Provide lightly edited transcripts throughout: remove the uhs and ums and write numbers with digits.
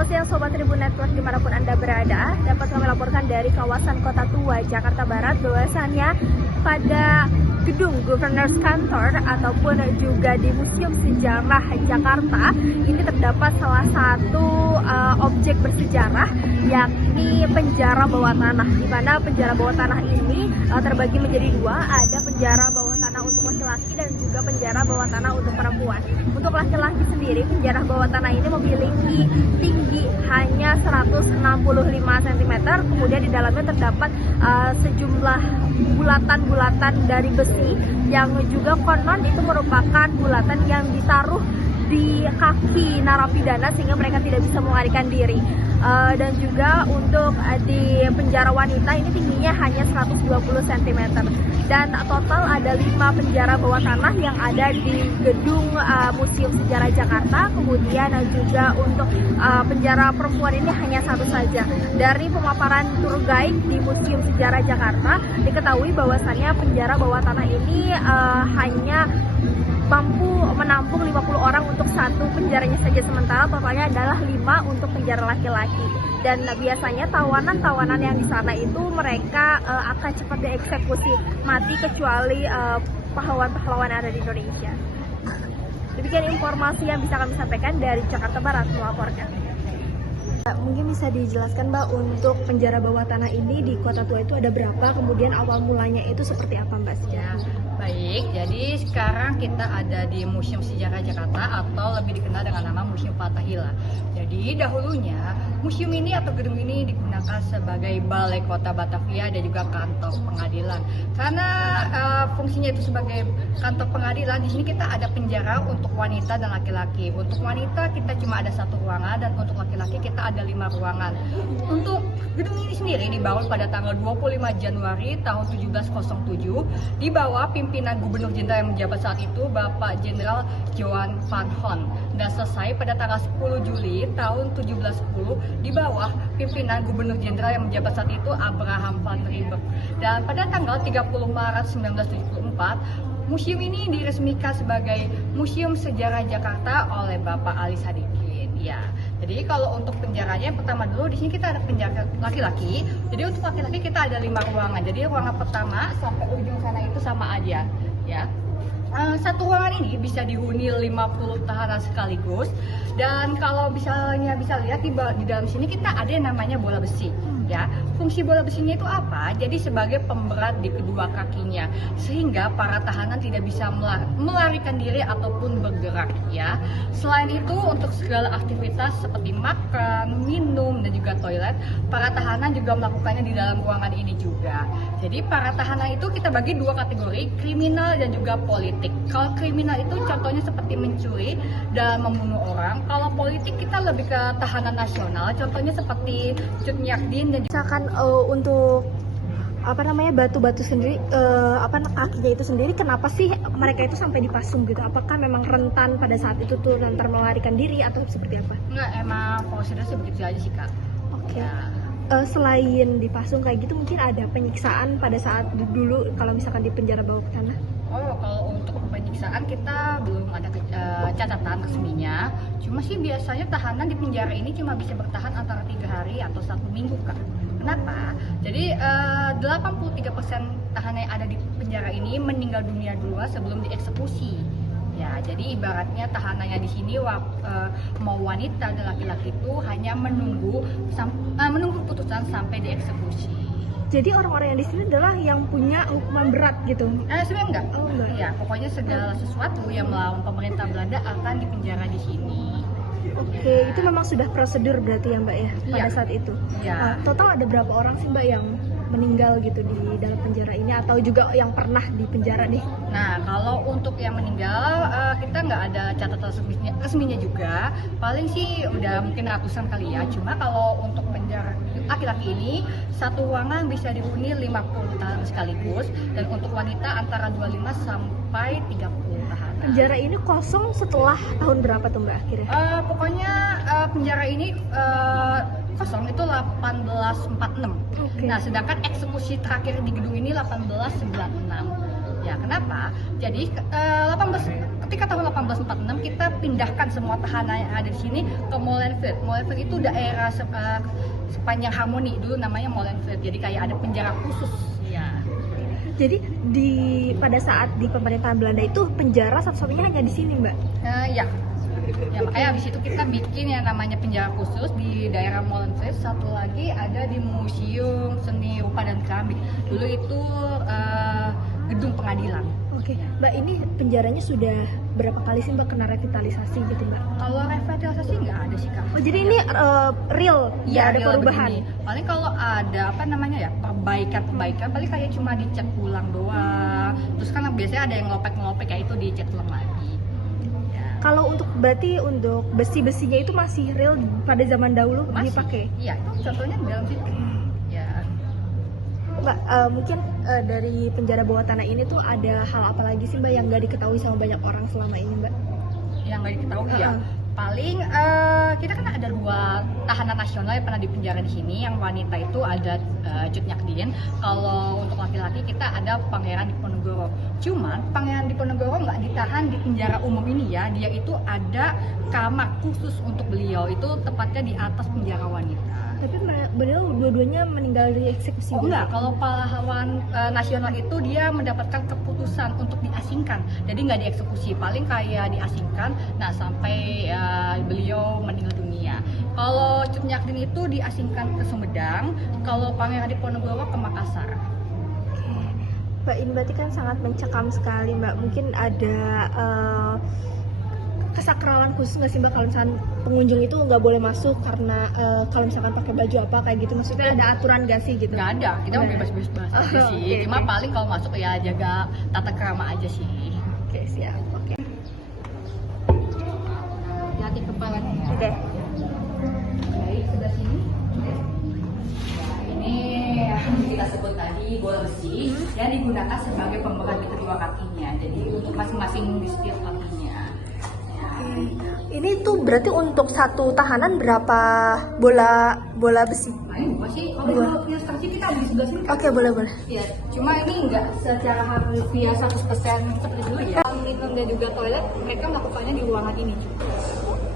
Selamat siang Sobat Tribun Network dimanapun Anda berada. Dapat kami laporkan dari kawasan Kota Tua, Jakarta Barat bahwasannya pada gedung Governors Kantor ataupun juga di Museum Sejarah Jakarta ini terdapat salah satu objek bersejarah, yakni penjara bawah tanah, di mana penjara bawah tanah ini terbagi menjadi dua, ada penjara bawah tanah untuk laki-laki dan juga penjara bawah tanah untuk perempuan. Untuk laki-laki sendiri, penjara bawah tanah ini memiliki tinggi hanya 165 cm, kemudian di dalamnya terdapat sejumlah bulatan-bulatan dari besi yang juga konon itu merupakan bulatan yang ditaruh di kaki narapidana sehingga mereka tidak bisa melarikan diri. Dan juga untuk di penjara wanita ini tingginya hanya 120 cm. Dan total ada 5 penjara bawah tanah yang ada di gedung Museum Sejarah Jakarta. Kemudian juga untuk penjara perempuan ini hanya satu saja. Dari pemaparan tour guide di Museum Sejarah Jakarta diketahui bahwasannya penjara bawah tanah ini hanya mampu menampung 50 orang untuk satu penjaranya saja, sementara totalnya adalah 5 untuk penjara laki-laki. Dan biasanya tawanan-tawanan yang di sana itu mereka akan cepat dieksekusi mati kecuali pahlawan-pahlawan yang ada di Indonesia. Demikian informasi yang bisa kami sampaikan dari Jakarta Barat melaporkan. Mungkin bisa dijelaskan Mbak, untuk penjara bawah tanah ini di Kota Tua itu ada berapa, kemudian awal mulanya itu seperti apa Mbak? Baik, jadi sekarang kita ada di Museum Sejarah Jakarta atau lebih dikenal dengan nama Museum Fathahillah. Jadi dahulunya museum ini atau gedung ini digunakan sebagai balai kota Batavia dan juga kantor pengadilan. Karena fungsinya itu sebagai kantor pengadilan, di sini kita ada penjara untuk wanita dan laki-laki. Untuk wanita kita cuma ada 1 ruangan dan untuk laki-laki kita ada 5 ruangan. Untuk gedung ini sendiri dibangun pada tanggal 25 Januari tahun 1707 di bawah pimpinan Gubernur Jenderal yang menjabat saat itu, Bapak Jenderal Johan van Hoorn, dan selesai pada tanggal 10 Juli tahun 1710 di bawah pimpinan Gubernur Jenderal yang menjabat saat itu, Abraham van Riebeeck. Dan pada tanggal 30 Maret 1974 museum ini diresmikan sebagai Museum Sejarah Jakarta oleh Bapak Ali Sadikin. Ya, jadi kalau untuk penjaranya yang pertama dulu, di sini kita ada penjara laki-laki. Jadi untuk laki-laki kita ada 5 ruangan. Jadi ruangan pertama sampai ujung sana itu sama aja, ya. Satu ruangan ini bisa dihuni 50 tahanan sekaligus. Dan kalau misalnya bisa lihat di dalam sini kita ada yang namanya bola besi. Ya, fungsi bola besinya itu apa? Jadi sebagai pemberat di kedua kakinya, sehingga para tahanan tidak bisa melarikan diri ataupun bergerak. Ya, selain itu untuk segala aktivitas seperti makan, minum, dan juga toilet, para tahanan juga melakukannya di dalam ruangan ini juga. Jadi para tahanan itu kita bagi 2 kategori, kriminal dan juga politik. Kalau kriminal itu contohnya seperti mencuri dan membunuh orang. Kalau politik kita lebih ke tahanan nasional, contohnya seperti Cut Nyak Dien dan Misalkan untuk batu-batu sendiri, kakinya itu sendiri, kenapa sih mereka itu sampai dipasung gitu? Apakah memang rentan pada saat itu tuh nanti melarikan diri atau seperti apa? Enggak, emang prosedur sebegitu aja sih Kak. Oke. Ya. Selain dipasung kayak gitu, mungkin ada penyiksaan pada saat dulu kalau misalkan di penjara bawah tanah? Oh, kalau untuk penyiksaan kita belum ada catatan resminya. Cuma sih biasanya tahanan di penjara ini cuma bisa bertahan antara 3 hari atau 1 minggu Kak. Kenapa? Jadi 83% tahanan yang ada di penjara ini meninggal dunia dulu sebelum dieksekusi. Ya, jadi ibaratnya tahanannya di sini mau wanita dan laki-laki itu hanya menunggu putusan sampai dieksekusi. Jadi orang-orang yang di sini adalah yang punya hukuman berat gitu? Sebenarnya enggak. Oh, enggak. Ya, pokoknya segala sesuatu yang melawan pemerintah Belanda akan dipenjara di sini. Oke, itu memang sudah prosedur berarti ya Mbak ya pada saat itu. Ya. Total ada berapa orang sih Mbak yang meninggal gitu di dalam penjara ini, atau juga yang pernah di penjara nih? Nah, kalau untuk yang meninggal kita nggak ada catatan resminya juga. Paling sih udah mungkin ratusan kali ya. Cuma kalau untuk penjara laki-laki ini satu ruangan bisa dihuni 50 tahanan sekaligus, dan untuk wanita antara 25 sampai 30 tahanan. Penjara ini kosong setelah tahun berapa tuh Mbak akhirnya? Pokoknya penjara ini kosong itu 1846. Okay. Nah, sedangkan eksekusi terakhir di gedung ini 1896. Ya, kenapa? Jadi ketika tahun 1846 kita pindahkan semua tahanan yang ada di sini ke Molenbeek. Molenbeek itu daerah sepanjang Harmony, dulu namanya Molenbeek. Jadi kayak ada penjara khusus. Ya. Jadi pada saat di pemerintahan Belanda itu penjara satu-satunya hanya di sini, Mbak? Ya. Ya, makanya habis itu kita bikin yang namanya penjara khusus di daerah Molenbeek. Satu lagi ada di Museum Seni Rupa dan Keramik. Dulu itu gedung pengadilan. Oke, Mbak, ini penjaranya sudah berapa kali sih Mbak kena revitalisasi gitu, Mbak? Kalau revitalisasi nggak ada sih, Kak. Oh, jadi ini real, nggak ada real perubahan? begini. Paling kalau ada perbaikan paling kayak cuma dicat ulang doang. Terus kan biasanya ada yang ngelopek kayak itu dicat ulang lagi. Kalau berarti untuk besi-besinya itu masih real pada zaman dahulu dipakai? Iya, itu contohnya di dalam situ. Ya. Mbak, mungkin dari penjara bawah tanah ini tuh ada hal apa lagi sih Mbak yang nggak diketahui sama banyak orang selama ini, Mbak? Yang nggak diketahui ya. Paling kita kan ada 2 tahanan nasional yang pernah dipenjara di sini. Yang wanita itu ada Cut Nyak. Kalau untuk laki-laki kita ada Pangeran Diponegoro. Cuman Pangeran Diponegoro nggak ditahan di penjara umum ini ya. Dia itu ada kamar khusus untuk beliau. Itu tepatnya di atas penjara wanita. Tapi beliau dua-duanya meninggal di eksekusi. Oh enggak, kalau pahlawan nasional itu dia mendapatkan keputusan untuk diasingkan. Jadi nggak dieksekusi, paling kayak diasingkan. Nah sampai beliau meninggal dunia. Kalau Cut Nyak itu diasingkan ke Sumedang, kalau Pangeran Diponegoro ke Makassar. Mbak, ini berarti kan sangat mencekam sekali, Mbak. Mungkin ada kesakralan khusus nggak sih Mbak kalau misalkan pengunjung itu nggak boleh masuk karena kalau misalkan pakai baju apa kayak gitu, maksudnya ada aturan nggak sih gitu? Nggak ada, kita mau bebas-bebas aja sih. Okay, Cuma paling kalau masuk ya jaga tata krama aja sih. Oke, siap. Oke. Hati kepalanya ya. Oke. Baik, sebelah sini. Nah, ini yang kita sebut tadi bola besi yang digunakan sebagai pemberat di kedua kakinya. Jadi untuk masing-masing di setiap kakinya. Ini tuh berarti untuk satu tahanan berapa bola besi? Paling sih kalau ilustrasi kita ada di sebelah sini. Oke, boleh. Ya, cuma ini enggak secara harfiah 100% seperti dulu ya. Minum dan juga toilet mereka melakukannya di ruangan ini juga.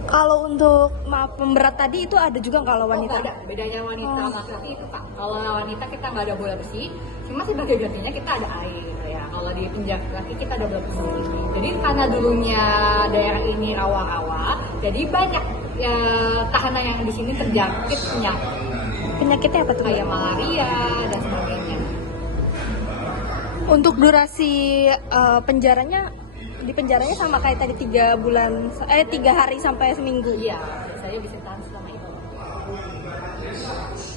Kalau untuk pemberat tadi itu ada juga kalau wanita? Oh, ada. Bedanya wanita sama laki itu Pak. Kalau wanita kita nggak ada bola besi, cuma sebagai gantinya kita ada air ya. Kalau di penjara laki kita ada bola besi. Jadi karena dulunya daerah ini rawa-rawa, jadi banyak ya, tahanan yang di sini terjangkit penyakit. Penyakitnya apa tuh? Kayak malaria dan sebagainya. Untuk durasi di penjaranya sama kayak tadi 3 hari sampai seminggu. Iya, saya bisa tahan selama